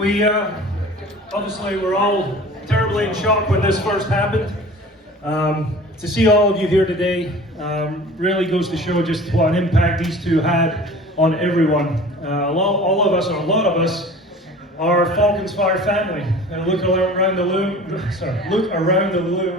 We obviously were all terribly in shock when this first happened. To see all of you here today really goes to show just what an impact these two had on everyone. All of us, or a lot of us, are Falcons Fire family. And look around the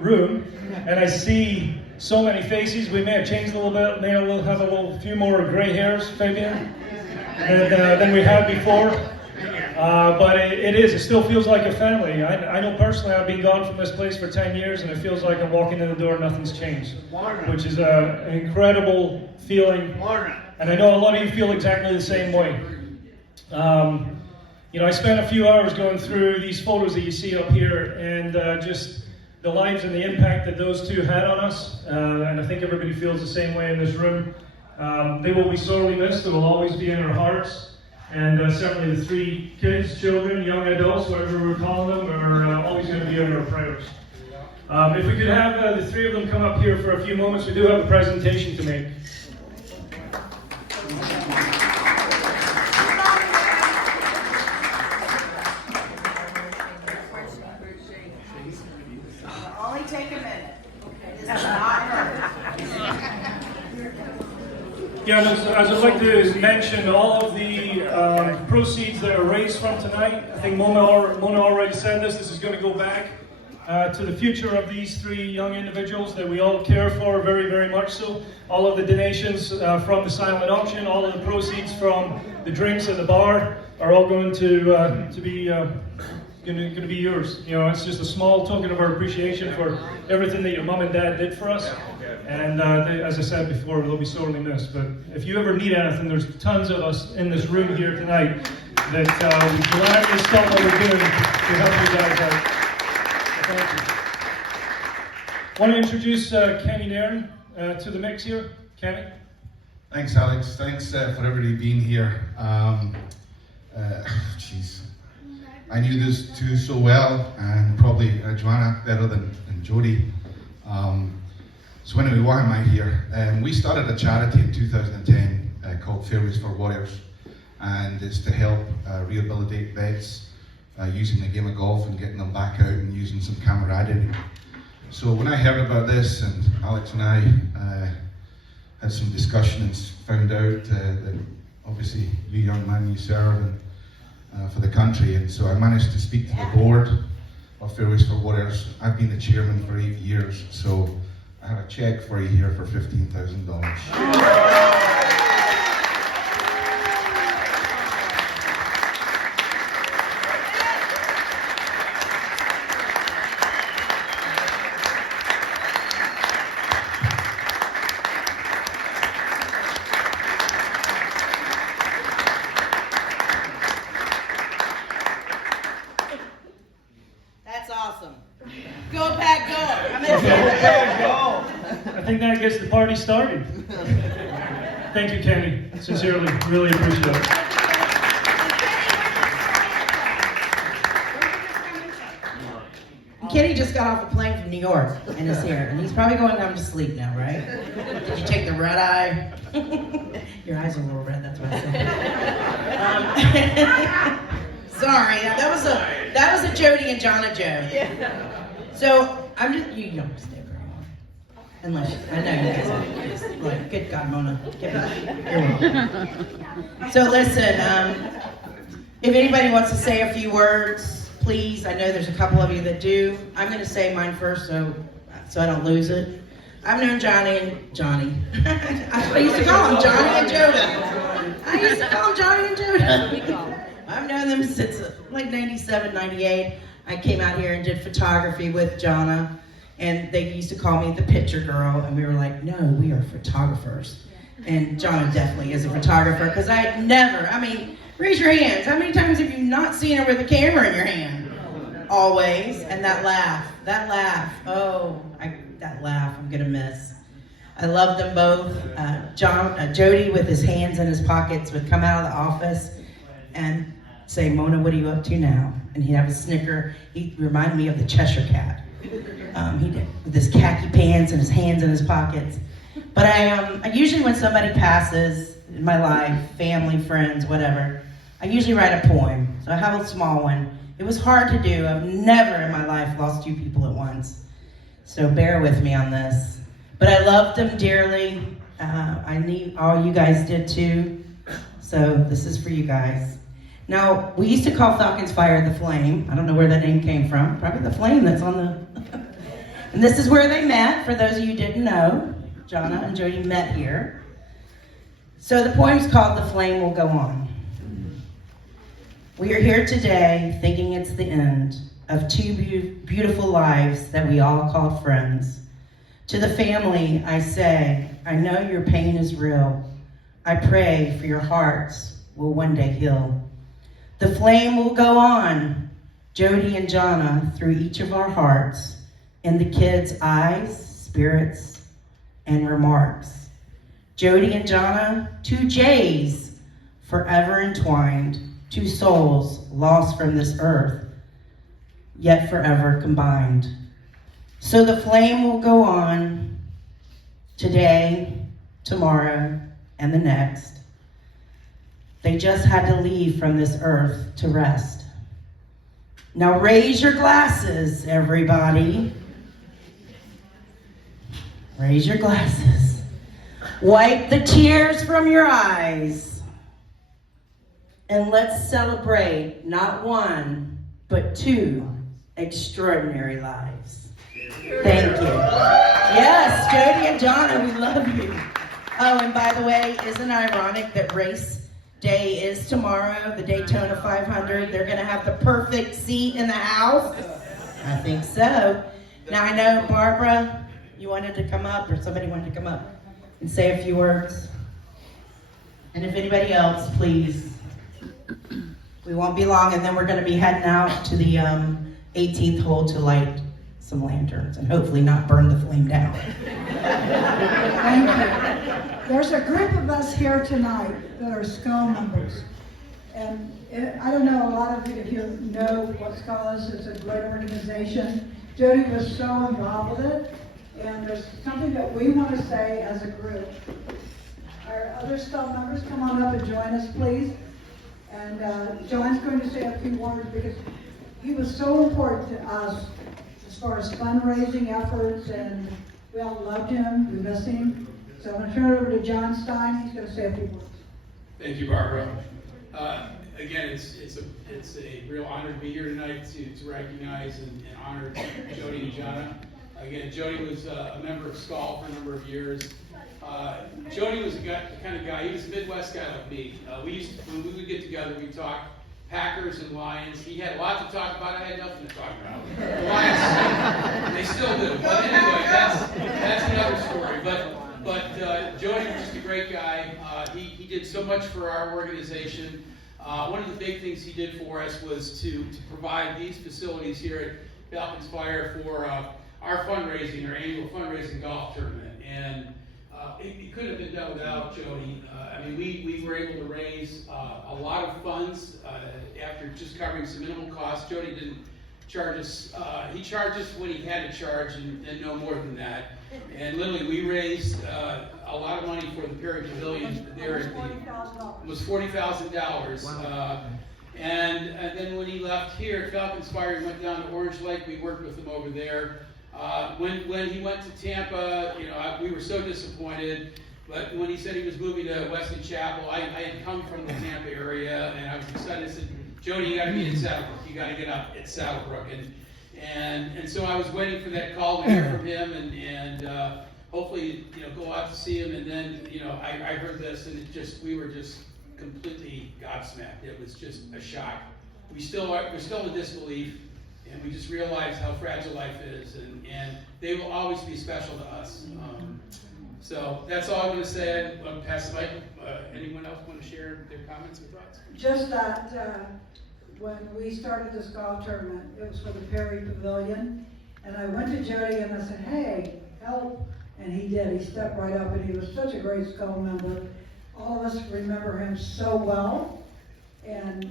room, and I see so many faces. We may have changed a little bit, may have a few more gray hairs, Fabian, than we had before. But it still feels like a family. I know personally I've been gone from this place for 10 years and it feels like I'm walking in the door and nothing's changed, which is an incredible feeling. And I know a lot of you feel exactly the same way. I spent a few hours going through these photos that you see up here and just the lives and the impact that those two had on us. And I think everybody feels the same way in this room. They will be sorely missed. They will always be in our hearts. And certainly the three kids, children, young adults, whatever we're calling them, are always going to be in our prayers. If we could have the three of them come up here for a few moments, we do have a presentation to make. Only take a minute. It's not hurt. Yeah, as I'd like to mention, all of the proceeds that are raised from tonight, I think Mona already said this is going to go back to the future of these three young individuals that we all care for very, very much so. All of the donations from the silent auction, all of the proceeds from the drinks at the bar are all going to be going to be yours. It's just a small token of our appreciation for everything that your mom and dad did for us. And as I said before, they'll be sorely missed. But if you ever need anything, there's tons of us in this room here tonight that we gladly stop what we're doing to help you guys out. So thank you. I want to introduce Kenny Nairn to the mix here. Kenny? Thanks, Alex. Thanks for everybody being here. I knew those two so well, and probably Joanna better than Jody. So anyway, why am I here? We started a charity in 2010 called Fairways for Warriors, and it's to help rehabilitate vets using the game of golf and getting them back out and using some camaraderie. So when I heard about this, and Alex and I had some discussion and found out that obviously you young man, you serve and for the country, and so I managed to speak to the board of Fairways for Warriors. I've been the chairman for 8 years, so I have a check for you here for $15,000. That's awesome. Go Pack Go. I think that gets the party started. Thank you, Kenny. Sincerely, really appreciate it. Kenny just got off a plane from New York and is here, and he's probably going home to sleep now, right? Did you take the red eye? Your eyes are a little red, that's what I said. Sorry, that was a Jody and Johnna joke. Yeah. So I'm just you don't stay very long, unless I know you guys are like, good God, Mona, get me. You're welcome. So listen, if anybody wants to say a few words, please. I know there's a couple of you that do. I'm going to say mine first, so I don't lose it. I've known Johnny. I used to call him Johnny and Joda. I used to call him Johnny and Joda. I've known them since like 97, 98. I came out here and did photography with Johnna, and they used to call me the picture girl, and we were like, no, we are photographers. And Johnna definitely is a photographer, because raise your hands. How many times have you not seen her with a camera in your hand? Always. And that laugh, that laugh I'm gonna miss. I love them both. Jody with his hands in his pockets would come out of the office and say, Mona, what are you up to now? And he'd have a snicker. He reminded me of the Cheshire Cat. He did, with his khaki pants and his hands in his pockets. But I usually when somebody passes in my life, family, friends, whatever, I usually write a poem, so I have a small one. It was hard to do. I've never in my life lost 2 people at once. So bear with me on this. But I loved them dearly. I need all you guys did too. So this is for you guys. Now, we used to call Falcon's Fire the Flame. I don't know where that name came from. Probably the flame that's on the... And this is where they met, for those of you who didn't know. Johnna and Jody met here. So the poem's called The Flame Will Go On. We are here today thinking it's the end of 2 beautiful lives that we all call friends. To the family, I say, I know your pain is real. I pray for your hearts will one day heal. The flame will go on, Jody and Johnna, through each of our hearts, in the kids' eyes, spirits, and remarks. Jody and Johnna, 2 J's, forever entwined, 2 souls lost from this earth, yet forever combined. So the flame will go on today, tomorrow, and the next. They just had to leave from this earth to rest. Now raise your glasses, everybody. Raise your glasses. Wipe the tears from your eyes. And let's celebrate not 1, but 2 extraordinary lives. Thank you. Yes, Jody and Johnna, we love you. Oh, and by the way, isn't it ironic that race day is tomorrow, the Daytona 500? They're going to have the perfect seat in the house. I think so. Now I know, Barbara, you wanted to come up, or somebody wanted to come up and say a few words. And if anybody else, please. We won't be long, and then we're going to be heading out to the 18th hole to light some lanterns and hopefully not burn the flame down. Thank you. There's a group of us here tonight that are skull members. And I don't know, a lot of you, if you know what Skull is, it's a great organization. Jody was so involved with it. And there's something that we want to say as a group. Our other Skull members, come on up and join us, please. And John's going to say a few words because he was so important to us as far as fundraising efforts, and we all loved him, we miss him. So I'm going to turn it over to John Stein. He's going to say a few words. Thank you, Barbara. Again, it's a real honor to be here tonight to recognize and honor Jody and Johnna. Again, Jody was a member of SCAL for a number of years. Jody was the kind of guy, he was a Midwest guy like me. When we would get together, we'd talk Packers and Lions. He had a lot to talk about, I had nothing to talk about. The Lions, they still do. But anyway, that's another story. But Jody was just a great guy. He did so much for our organization. One of the big things he did for us was to provide these facilities here at Falcon's Fire for our fundraising, our annual fundraising golf tournament. And it couldn't have been done without Jody. I mean, we were able to raise a lot of funds after just covering some minimal costs. Jody didn't charge us. He charged us when he had to charge and no more than that. And literally, we raised a lot of money for the Perry Pavilion there. It was $40,000. And then when he left here at Falcon's Fire, he went down to Orange Lake. We worked with him over there. When he went to Tampa, we were so disappointed. But when he said he was moving to Wesley Chapel, I had come from the Tampa area, and I was excited. I said, Jody, you got to be in Saddlebrook. You got to get up at Saddlebrook. And so I was waiting for that call to hear from him, and hopefully, go out to see him. And then, I heard this, and we were just completely gobsmacked. It was just a shock. We're still in disbelief, and we just realized how fragile life is, and they will always be special to us. So that's all I'm going to say. I'm pass the mic. Anyone else want to share their comments or thoughts? Just that when we started this golf tournament, it was for the Perry Pavilion, and I went to Jody and I said, hey, help, and he did. He stepped right up, and he was such a great SCAL member. All of us remember him so well, and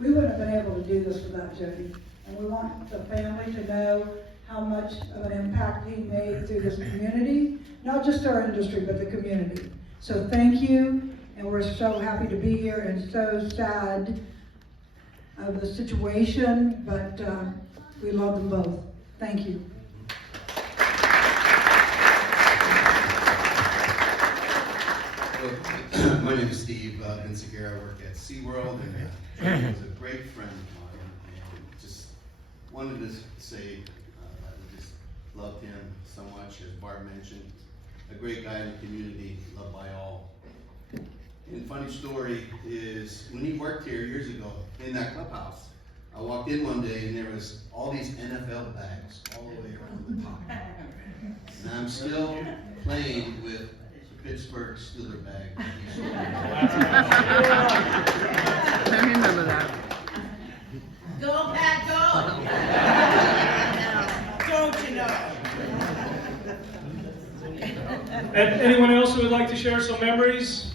we wouldn't have been able to do this without Jody. And we want the family to know how much of an impact he made through this community, not just our industry, but the community. So thank you, and we're so happy to be here and so sad of the situation, but we love them both. Thank you. Well, my name is Steve Vinciguerra. I work at SeaWorld, and he was a great friend of mine, and just wanted to say that we just loved him so much, as Barb mentioned. A great guy in the community, loved by all. And funny story is, when he worked here years ago in that clubhouse, I walked in one day and there was all these NFL bags all the way around the top. And I'm still playing with Pittsburgh Steeler bag. I remember that. Go, Pat, go! Don't you know? And anyone else who would like to share some memories?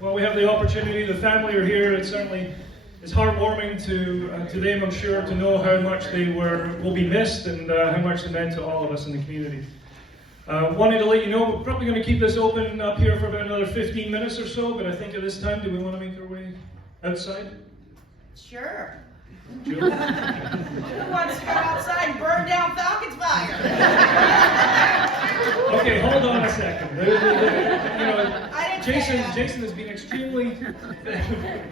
Well, we have the opportunity. The family are here. It certainly is heartwarming to them, I'm sure, to know how much they will be missed and how much they meant to all of us in the community. Wanted to let you know, we're probably going to keep this open up here for about another 15 minutes or so, but I think at this time, do we want to make our way outside? Sure. Jill? Who wants to go outside and burn down Falcon's fire? Okay, hold on a second. You know, I didn't say that. Jason has been extremely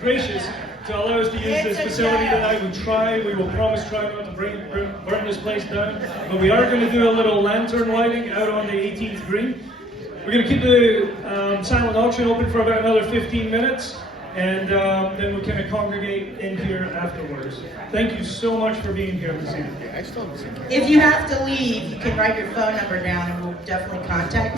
gracious to allow us to use this It's a facility joke. tonight. We will promise try not to burn this place down. But we are going to do a little lantern lighting out on the 18th green. We're going to keep the silent auction open for about another 15 minutes. And then we'll kind of congregate in here afterwards. Thank you so much for being here this evening. If you have to leave, you can write your phone number down and we'll definitely contact you.